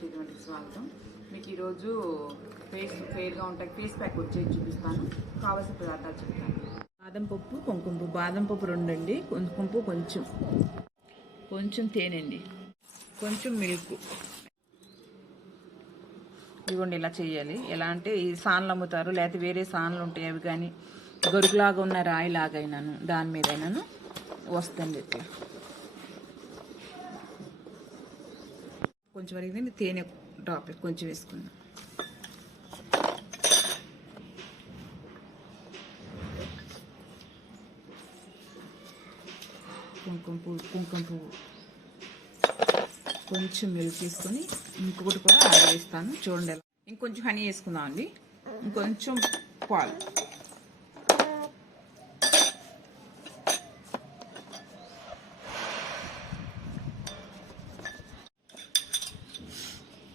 చేతివంటికి స్వాగతం. మీకు ఈరోజు ఫెయిర్గా ఉంటాయి ఫేస్ ప్యాక్ వచ్చేది చూపిస్తాను. కావాల్సిన పదార్థాలు చెప్తాను. బాదం పప్పు, కుంకుమ పువ్వు. బాదం పప్పు 2 అండి, కుంకుమ పువ్వు కొంచెం తేనె అండి, కొంచెం మిల్క్. ఇదిగోండి ఇలా చేయాలి. ఎలా అంటే ఈ సాన్లు అమ్ముతారు, లేకపోతే వేరే సాన్లు ఉంటాయి, అవి కానీ గొడుగులాగా ఉన్న రాయి లాగైనాను దాని మీద అయినాను వస్తుంది. ఇట్లా కొంచెం వరకు తేనె డ్రాప్ కొంచెం వేసుకుందాం. కుంకుమ పువ్వు కొంచెం మిల్క్ తీసుకొని ఇంకొకటి కూడా యాడ్ వేస్తాను. చూడండి, ఇంకొంచెం హనీ వేసుకుందాం అండి, ఇంకొంచెం పాలు.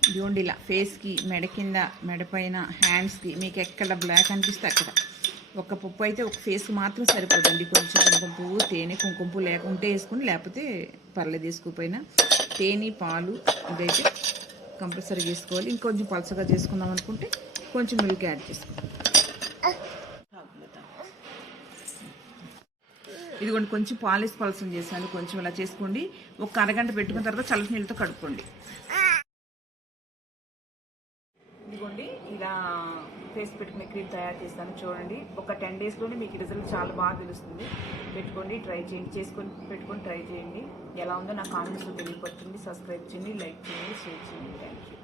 ఇదిగోండి ఇలా ఫేస్కి, మెడ కింద, మెడ పైన, హ్యాండ్స్కి మీకు ఎక్కడ బ్లాక్ అనిపిస్తే అక్కడ. ఒక పప్పు అయితే ఒక ఫేస్కి మాత్రం సరిపోదండి. కొంచెం కుంకుమ పువ్వు, తేనె, కుంకుమ పువ్వు లేకుంటే వేసుకుని, లేకపోతే పర్లేదు వేసుకోపోయినా. తేనె, పాలు ఇదైతే కంపల్సరీగా వేసుకోవాలి. ఇంకొంచెం పలసగా చేసుకుందాం అనుకుంటే కొంచెం మిల్క్ యాడ్ చేసుకోవాలి. ఇదిగోండి కొంచెం పాలేసి పలసం చేశాను. కొంచెం ఇలా చేసుకోండి. ఒక అరగంట పెట్టుకున్న తర్వాత చల్లటి నీళ్ళతో కడుక్కోండి. ఇదిగోండి ఇలా ఫేస్ పెట్టుకునే క్రీమ్ తయారు చేస్తాను. చూడండి, ఒక 10 డేస్లోనే మీకు రిజల్ట్ చాలా బాగా తెలుస్తుంది. పెట్టుకోండి, ట్రై చేయండి, పెట్టుకొని ట్రై చేయండి. ఎలా ఉందో నా కామెంట్స్లో తెలియపడుతుంది. సబ్స్క్రైబ్ చేయండి, లైక్ చేయండి, షేర్ చేయండి. Thank you.